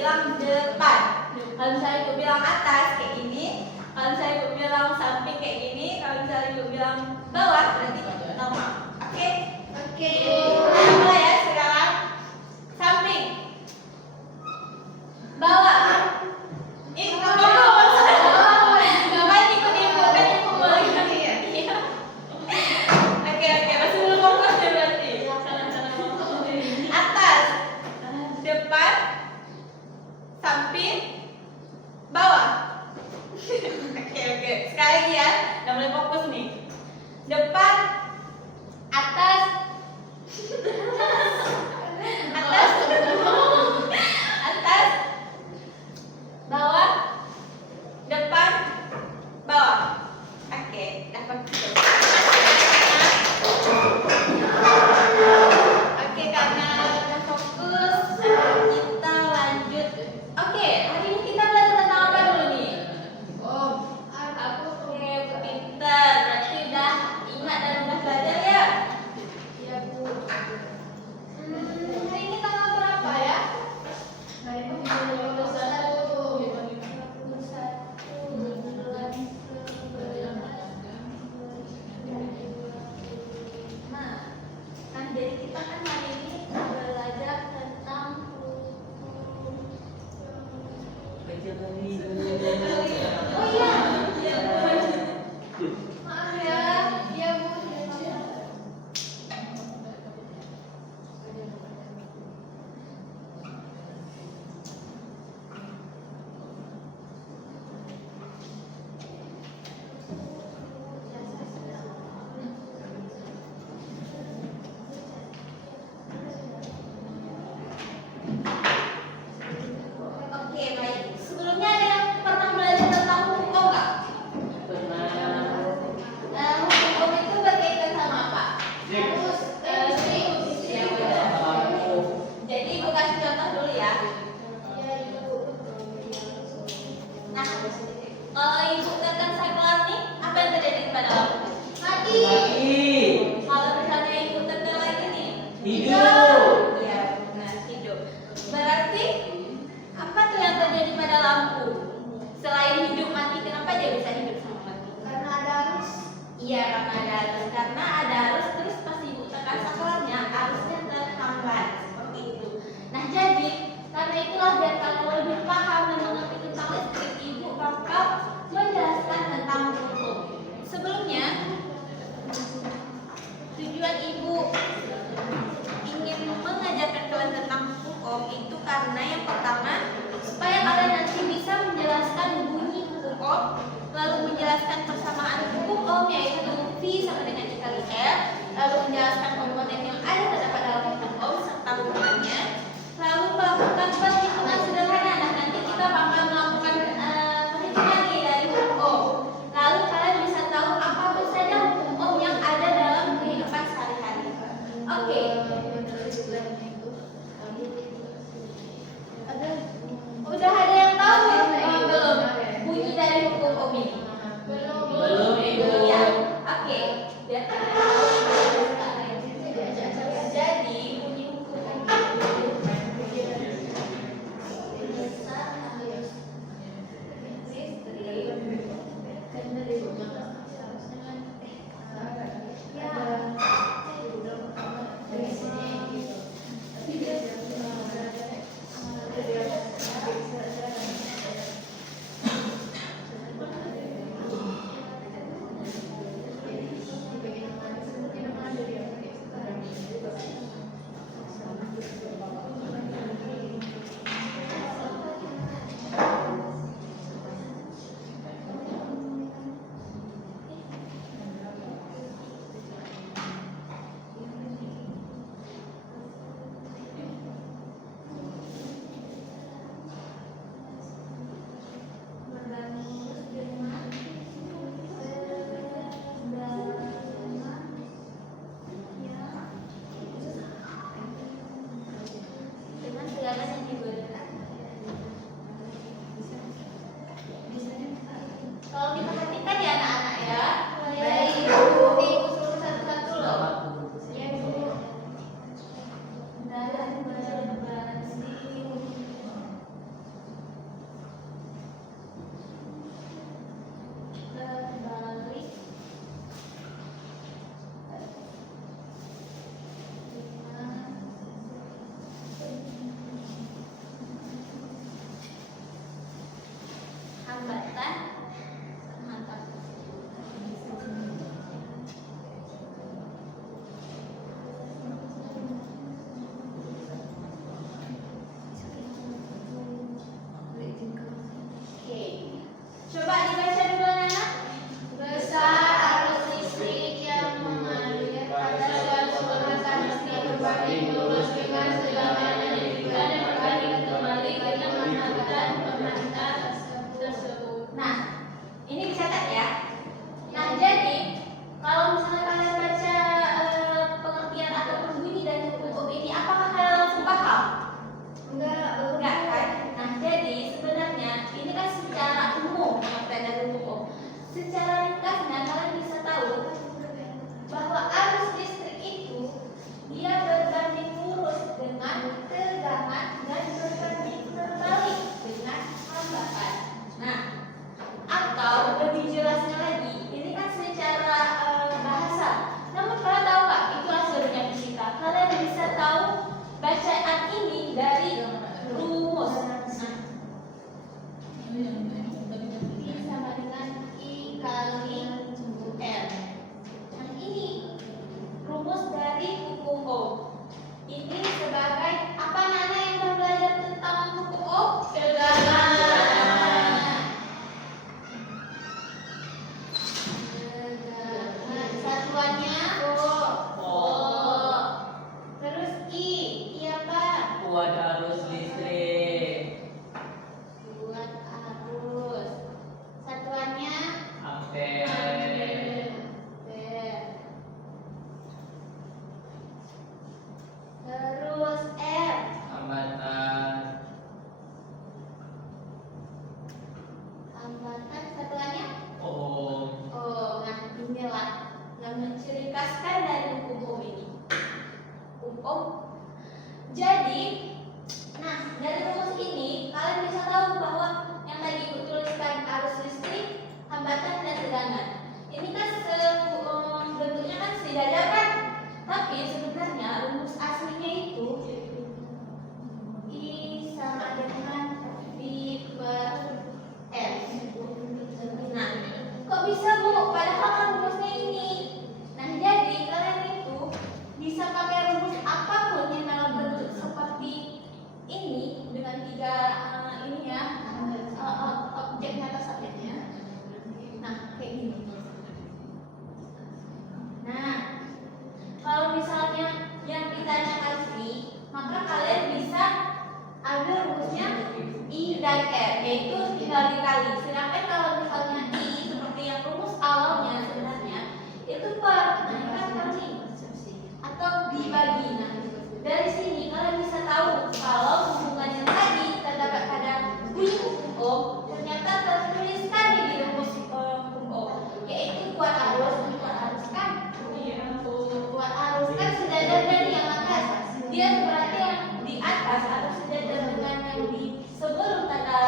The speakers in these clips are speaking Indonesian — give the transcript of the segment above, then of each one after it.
bilang depan. Kalau misalnya ibu bilang atas kayak gini, kalau misalnya ibu bilang samping kayak gini, kalau misalnya ibu bilang bawah berarti normal. Oke? Oke. Nah, mulai ya sekarang. Samping, bawah. Ibu bagus. Ngapain ikut ibu kan ibu boleh. Iya. Oke, masih belum fokus ya berarti. Atas, depan, samping, bawah. Oke. Sekali lagi ya, udah mulai fokus nih. Depan, atas, atas, bawah, depan, bawah. Oke, dapat. Oke, karena udah fokus, kita lanjut. Oke, hari ini kita belajar tentang apa dulu nih? Oke, pinter. Berarti udah ingat dan udah belajar ya? Iya, Bu. Hari ini tanggal berapa ya? Hari ini 21. Nah, jadi kita kan hari ini belajar tentang oh iya, maaf ya, iya Bu. Oke, baik. Sebelumnya ada yang pernah belajar tentang hukum nggak? Hukum itu berkaitan sama apa? Harus ya, udah. Jadi ibu kasih contoh dulu ya. Nah, kalau ibu tekan saklar nih, apa yang terjadi kepada lampu? Mati. Kalau misalnya ibu tekan lagi nih, Hidup. Ya, benar, hidup. Berarti apa tuh yang terjadi pada lampu? Selain hidup mati, kenapa dia bisa hidup sama mati? Karena ada arus. Iya, karena ada arus. Karena ada arus, terus pas ibu tekan saklarnya, arusnya terhambat seperti itu. Nah, jadi karena itulah biar kalau lebih paham dan mengerti tentang listrik, ibu bakal menjelaskan tentang hukum. Sebelumnya, tujuan ibu ingin mengajarkan kalian tentang hukum itu karena yang pertama supaya kalian nanti bisa menjelaskan bunyi hukum Ohm, lalu menjelaskan persamaan hukum Ohm yaitu V sama dengan dikali R, lalu menjelaskan komponen yang ada terdapat dalam hukum Ohm serta hubungannya, lalu melakukan perhitungan sederhana. Nah, nanti kita bakal melakukan perhitungan nih dari hukum Ohm. Lalu kalian bisa tahu apa saja hukum Ohm yang ada dalam kehidupan sehari-hari. Oke. Udah ada yang tahu belum bunyi dari hukum Ohm ini? Belum, Ibu. Ya. Oke. Biar kalian tahu. Jadi bunyi hukum Ohm hambatan mantap. Oke, coba dibaca dulu anak. Besar arus listrik yang mengalir pada suatu peralatan listrik berbanding lurus dengan segala yang diberikan dan berbanding kembali dengan hambatan pemantau tersebut. Nah, ini dicatat ya. Nah, jadi kalau misalnya kalian baca pengertian ataupun bunyi dari hukum ini, apakah kalian langsung paham? Enggak kan? Nah, jadi sebenarnya ini kan secara umum pengertian dari hukum. Secara ringkasnya kalian bisa tahu bahwa arus listrik itu dia berbanding lurus dengan tegangan dan berbanding terbalik dengan hambatan. Nah, atau lebih jelasnya lagi, ini kan secara bahasa. Namun kalian tahu nggak itu hasilnya fisika? Kalian bisa tahu bacaan ini dari rumus. Nah, Ini sama dengan I kali L. Nah, ini rumus dari hukum Ohm. Ini sebagai apa Nana yang pernah belajar tentang hukum Ohm? Tegangan. Satuannya Oh. Terus I apa? Kuat arus listrik. buat arus. Satuannya Ampere. Terus R. Hambatan. hambatan. Satuannya Ohm. Oh, nah inilah yang menciri khaskan dari hukum Ohm ini. Hukum Ohm. Jadi, nah dari rumus ini kalian bisa tahu bahwa yang tadi ibu tuliskan arus listrik, hambatan dan tegangan. Ini kan bentuknya kan sejajar kan? Tapi sebenarnya rumus aslinya itu I sama dengan V per L. Nah, kok bisa Bu? Padahal kan rumusnya ini. Nah, jadi kalian itu bisa pakai rumus apapun yang dalam bentuk seperti ini dengan tiga ini ya, objeknya atau subjeknya. Nah, kayak gini. Nah, kalau misalnya yang ditanya kasih, maka kalian bisa ambil rumusnya I dan R, yaitu tinggal dikali. Sedangkan kalau misalnya I seperti yang rumus awalnya sebenarnya itu per, nah ini kan kali atau dibagi. Nah, dari sini kalian bisa tahu kalau hubungan yang tadi terdapat pada bunyi hukum Ohm ternyata tertuliskan di rumus hukum Ohm, yaitu kuat arus kan? Kuat arus kan sejajar dari yang atas. Dia berarti yang di atas atau sejajar dengan yang di sebelum tanda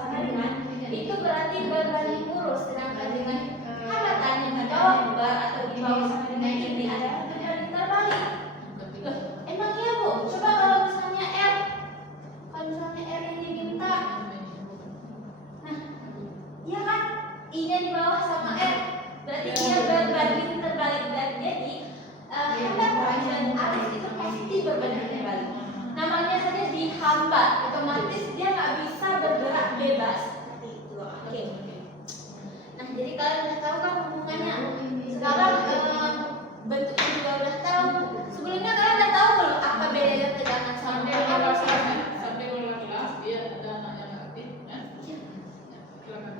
sama dengan itu berarti berbanding lurus, sedangkan dengan hambatan yang di bawah bar atau di bawah sama dengan ini adalah berbanding terbalik. Loh, emang iya Bu? Coba kalau misalnya R, kalau misalnya R yang diminta, nah, iya kan? I-nya di bawah sama R, berarti dia berbanding terbalik dan jadi hambatan dan arus itu pasti berbanding terbalik. Namanya saja dihambat, otomatis dia nggak bisa bergerak bebas. Oke. Nah, jadi kalian udah tahu kan hubungannya. Sekarang bentuknya juga udah tahu. Sebelumnya kalian udah tahu belum apa bedanya tegangan sama arus? Sampai ulang kelas biar ada anak yang ngerti ya. Silakan.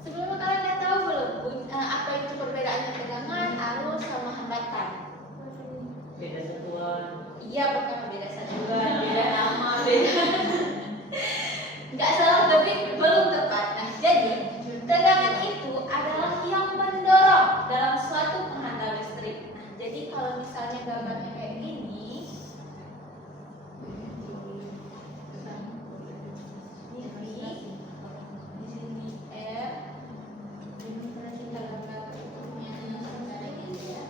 Sebelumnya kalian udah tahu belum apa itu perbedaannya tegangan, arus sama hambatan? Beda satuan. Iya, bukan beda satuan, beda nama, beda. Nggak salah tapi belum tepat. Nah, jadi tegangan itu adalah yang mendorong dalam suatu penghantar listrik. Nah, jadi kalau misalnya gambarnya kayak gini, di sini R, ini kita gambar bentuknya kayak gini ya.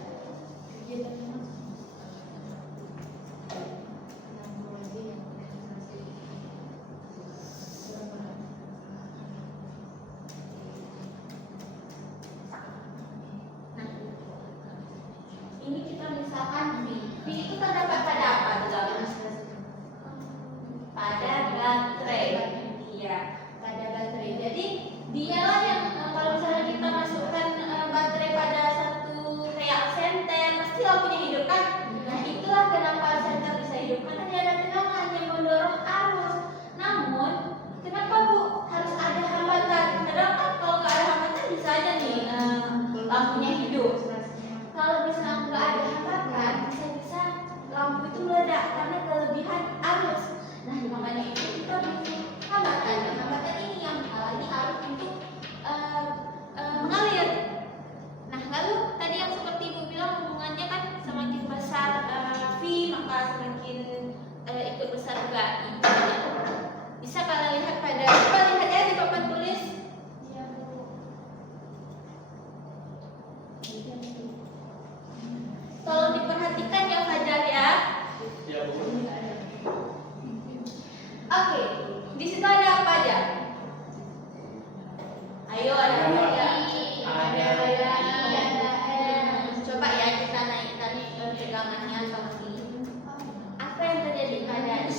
V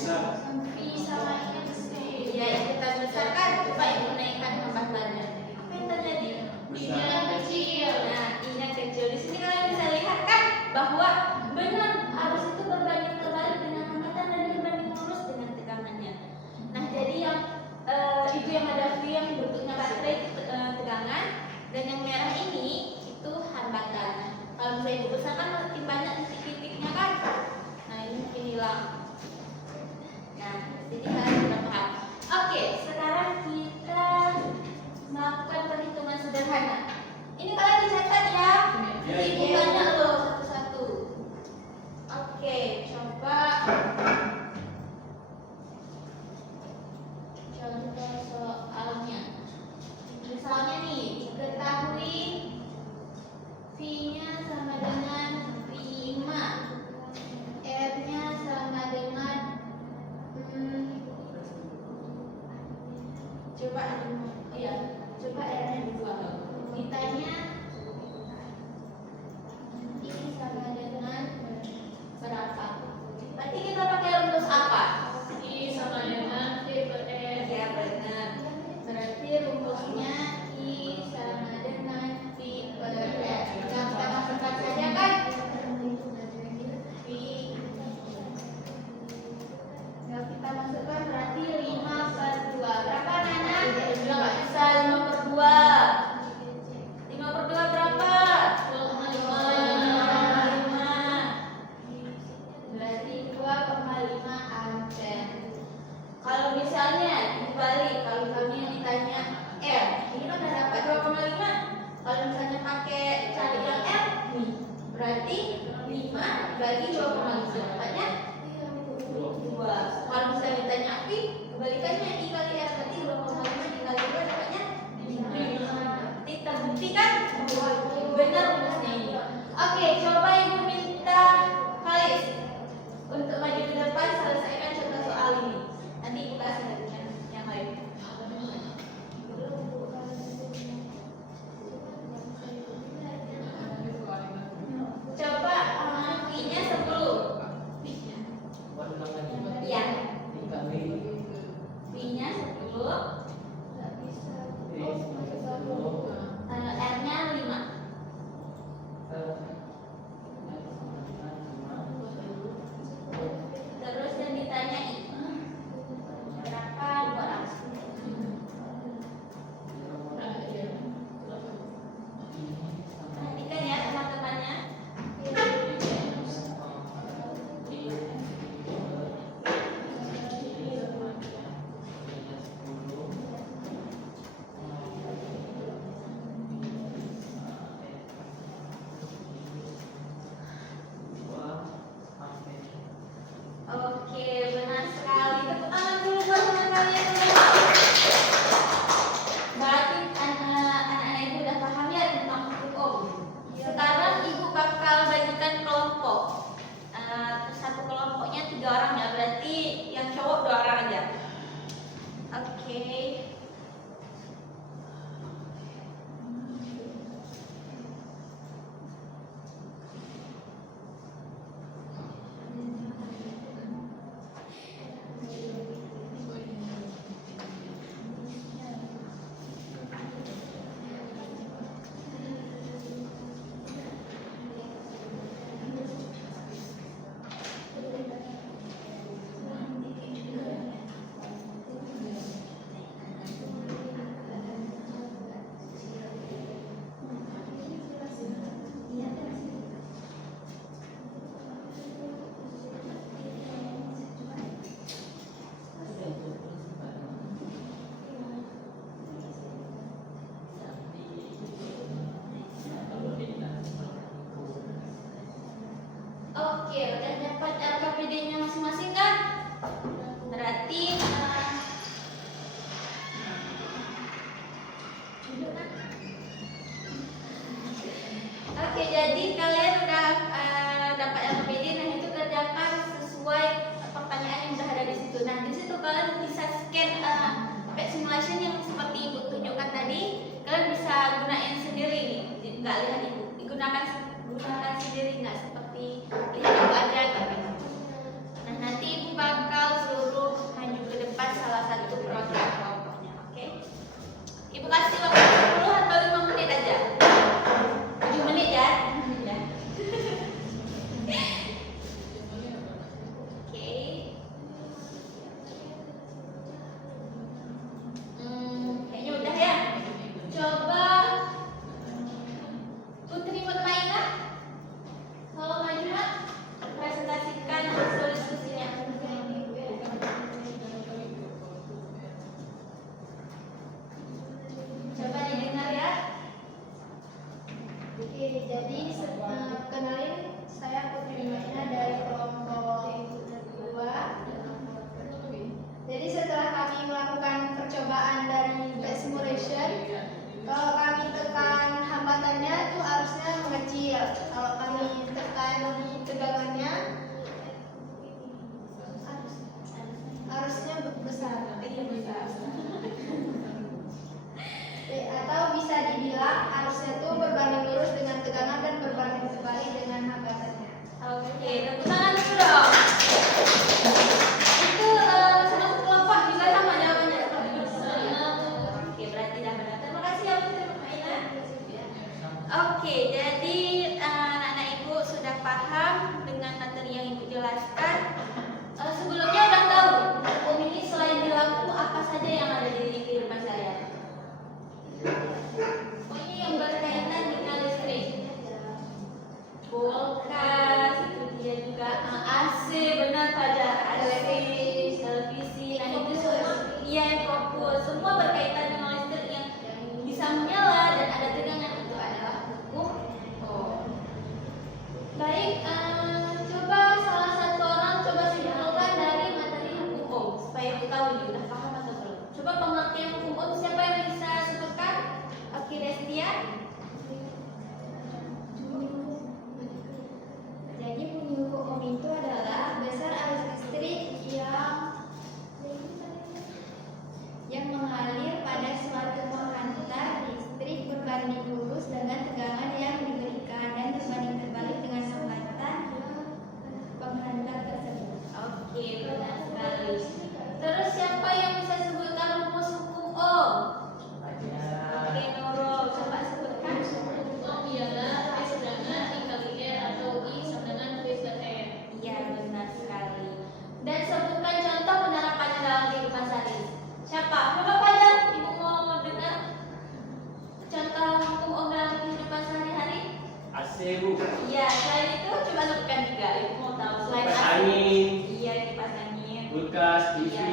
sama X. Ya, ikutan besar kan? Coba ibu naikkan hambatannya. Apa yang terjadi? I-nya yang kecil. Nah, I-nya kecil. Di sini kalian bisa lihat kan bahwa benar arus itu berbanding terbalik dengan hambatan dan berbanding lurus dengan tegangannya. Nah, jadi yang itu yang ada V yang bentuknya baterai tegangan, dan yang merah ini itu hambatan. Kalau misalnya ibu besar kan makin banyak titik-titiknya kan? Nah, ini mungkin hilang. Nah, jadi kalian sudah paham. Oke, sekarang kita melakukan perhitungan sederhana. Ini kalian dicatat ya. Nanti ibu tanya loh satu-satu. Oke, coba contoh soalnya. Misalnya nih, diketahui V-nya sama dengan V5, R-nya sama dengan coba coba R-nya 2. Ditanya ini sama dengan berapa? Berarti kita pakai rumus apa? I sama dengan V per R. Ya benar. Berarti rumusnya I sama dengan V per R. Yang kita masukkan saja kan? V. Yang kita masukkan berarti 5 per 2. Berapa Nana? Nggak bisa 5 per 2. 5 per 2 berapa? 2,5. Berarti 2,5 ampere. Kalau misalnya dibalik, kalau kami yang ditanya R, ini kan udah dapat 2,5. Kalau misalnya pakai cari yang R, nih, berarti 5 dibagi 2,5 dapatnya 2. Kalau misalnya ditanya V, kebalikannya I kali R, berarti 2,5 dikali 2 dapatnya 5. Nanti terbukti kan benar rumusnya ini. Oke, coba ibu minta Khalis untuk maju ke depan selesaikan contoh soal ini. Nanti ibu kasih yang lain. Coba V-nya 10. Iya. V-nya 10. R-nya 5. Terus yang ditanya I berapa 200? Perhatikan ya teman-temannya. Oke, benar sekali. Tepuk tangan dulu buat teman kalian. Berarti anak-anak ibu udah paham ya tentang hukum ohm. Sekarang ibu bakal bagikan kelompok. Satu kelompoknya 3 orang ya, berarti yang cowok 2 orang aja. Oke. Oke, udah dapat RKPD-nya masing-masing kan? Berarti oke, jadi kalian udah dapat RKPD, nah itu kerjakan sesuai pertanyaan yang udah ada di situ. Nah, di situ kalian bisa scan pack simulation yang seperti ibu tunjukkan tadi. Kalian bisa gunain sendiri nih, nggak lihat ibu. Gunakan sendiri, nggak seperti lihat ibu aja gitu. Nah, nanti ibu bakal benar Fajar. AC, televisi, nah itu semua iya fokus. Semua berkaitan dengan listrik yang bisa menyala dan ada tegangan itu adalah hukum Ohm. Baik, coba salah satu orang coba simpulkan dari materi hukum Ohm supaya kita tahu nih udah paham atau belum. Coba pengertian hukum Ohm siapa yang bisa sebutkan? Oke, Destia. Jadi bunyi hukum Ohm itu adalah besar arus listrik yang mengalir pada suatu penghantar listrik berbanding lurus dengan tegangan yang diberikan dan berbanding terbalik dengan penghantar tersebut. Oke, benar sekali. Terus siapa yang bisa sebutkan rumus hukum Ohm? Oke, Nurul, coba sebutkan. Ohm ialah S dengan I kali R atau I sama dengan V dan R. Iya, benar sekali. Dan sebutkan contoh penerapannya dalam kehidupan sehari. Siapa? Coba Fajar, Ibu mau dengar contoh hukum Ohm dalam kehidupan sehari-hari? AC bu. Iya, selain itu coba sebutkan juga. Ibu mau tahu selain Kipas AC. angin, Iya, kipas angin. kulkas, TV, Iya,